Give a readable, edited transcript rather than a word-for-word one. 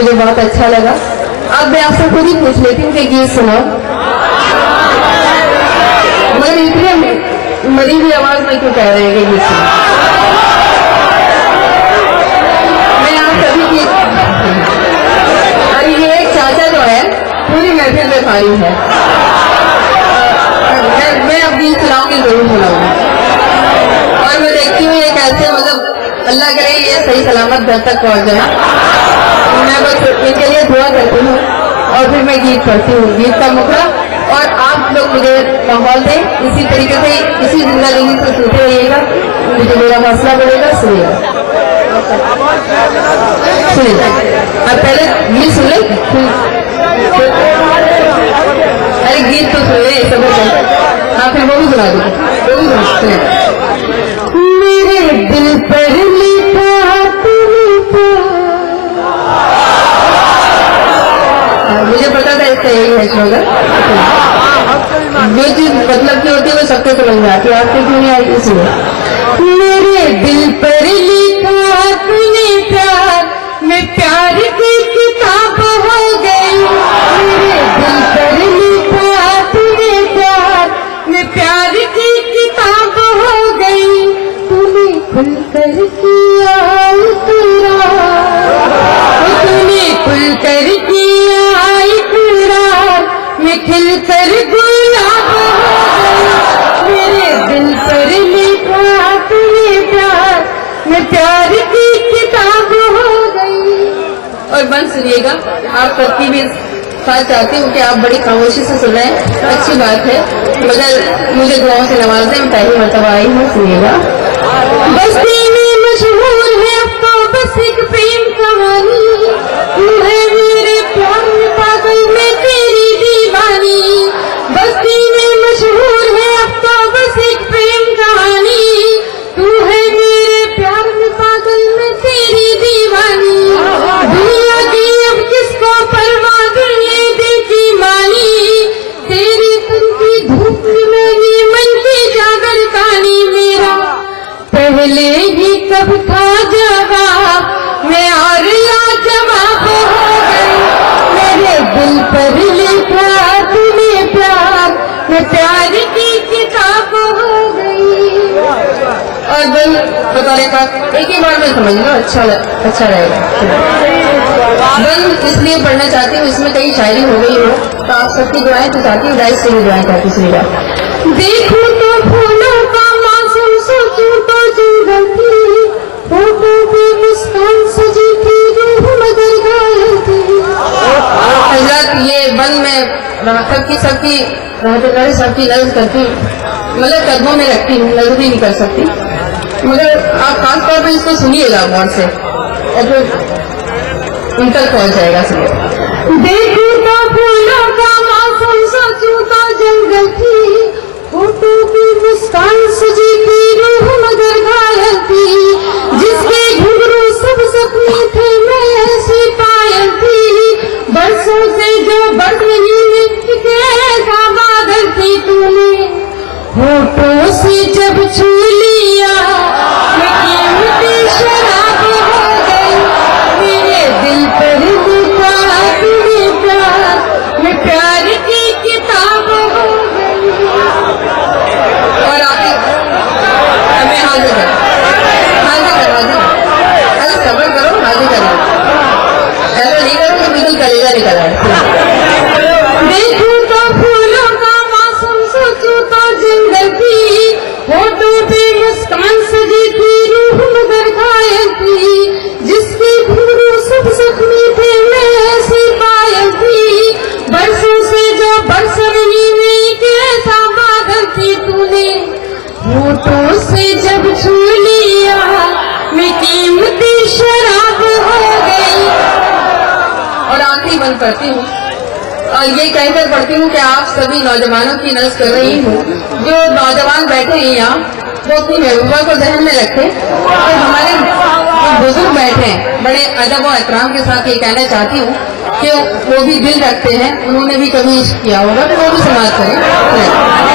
मुझे बहुत अच्छा लगा। अब मैं आपसे खुद ही पूछ लेती हूँ कि गीत सुनाओ, मगर इतने मरी हुई आवाज में क्यों कह रहे हैं कि गीत सुनाओ? मैं आप सभी की, अरे ये एक चाचा जो है पूरी महफिल में खाली है, मैं अब गीत सुनाऊंगी, जरूर सुनाऊंगी। और मैं देखती हूँ ये कैसे, मतलब अल्लाह करे ये सही सलामत घर तक पहुँच जाए। मैं बस इनके लिए दुआ करती हूँ और फिर मैं गीत पढ़ती हूँ, गीत का मुखड़ा। और आप लोग मुझे माहौल दें, इसी तरीके से इसी जिंदगी से सुनते रहिएगा, मुझे मेरा हौसला बढ़ेगा। सुनिएगा, सुनिएगा, आप पहले गीत सुन ले, अरे गीत तो सुन ले सब। हाँ फिर वो भी सुना दूँ, वो भी सुना। मेरे दिल पर मुझे पता था इसका यही है स्लोगन। जो चीज मतलब की होती है वो सबको समझ में आती है, आपको क्यों नहीं आएगी? इसलिए मेरे दिल पर लिखा तूने प्यार, मैं प्यार की किताब हो गई। मेरे दिल पर लिखा तूने प्यार, मैं प्यार की किताब हो गई। तूने खुलकर किया इकरार, तूने खुलकर किया इकरार, मैं खिलकर गुलाब हो गई। मेरे दिल पर लिखा तूने प्यार, मैं प्यार की किताब हो गई। और बंद सुनिएगा, आप सबकी भी साथ चाहती हूँ कि आप बड़ी खामोशी से सुनाएं, अच्छी बात है, मगर मुझे दुआओं से नवाजें, मैं पहली मर्तबा आई हूँ। सुनिएगा। बस्ती में मशहूर है अब तो बस एक प्रेम कहानी, तू है मेरे प्यार में पागल, मैं तेरी दीवानी। बस्ती में मशहूर है अब तो बस एक प्रेम कहानी, तू है मेरे प्यार में पागल, मैं तेरी दीवानी। दुनिया की अब किसको परवाह, दुनिया देखी मानी, तेरी तन की धूप में मैंने मन की जागर कहानी। मेरा पहले ही कब था जवाब, मैं और लाजवाब हो गई। मेरे दिल पर लिखा तूने प्यार, मैं प्यार की किताब हो गई। और बल बताने का एक ही बार में समझ लो, अच्छा रहेगा। बल इसलिए पढ़ना चाहती हूँ, इसमें कई शायरी हो गई हो, तो आप सबकी दुआएं तो चाहती हूँ, राइस से भी दुआएं चाहती। सुनिएगा। देखूं तो फूलों का मौसम, सोचूं तो जंगल की, फोटो पे मुस्कान सजी थी, रूह मगर घायल थी। हजरत ये बंद में सबकी सबकी नजर करती, मतलब कदमों में रखती हूँ, नजर भी नहीं कर सकती, मगर आप खास तौर पर इसको सुनिएगा गौर से और फिर उन तक पहुँच जाएगा। सुनिए। देखूं तो फूलों का मौसम, सोचूं तो जंगल की, फोटो की मुस्कान सजी थी, रूह मगर घायल थी। जिसके घुंघरू सब सपने थे, मैं ऐसी पायल थी। बरसों से जो बढ़ रही कैसा बादल थी, तूने होठों से जब छू लिया, मैं कीमती शराब हो गई। मेरे दिल पर लिखा तूने प्यार, मैं प्यार की किताब हो गई। और आगे हमें हाजिर कर, अरे सबर करो, हाजिर करो, ऐसा नहीं करो तो बिल्कुल कलेजा निकल आए। देखूं तो फूलों का मौसम, सोचूं तो जंगल की, होठों पे मुस्कान सजी थी, रूह मगर घायल थी। जिसके घुंघरू सब जख्मी थे, मैं ऐसी पायल थी। बरसों से जो बरस रही हुई कैसा बादल थी, तूने होठों से जब छू लिया, मैं कीमती शराब हो गई। और आंखें बंद करती हूँ और ये कहकर पढ़ती हूँ कि आप सभी नौजवानों की नज़र कर रही हूँ। जो नौजवान बैठे हैं यहाँ, वो अपनी महबूबा को ध्यान में रखें। और हमारे जो बुजुर्ग बैठे हैं, बड़े अदब और एहतराम के साथ ये कहना चाहती हूँ कि वो भी दिल रखते हैं, उन्होंने भी कभी इश्क किया होगा तो वो भी समाज करें।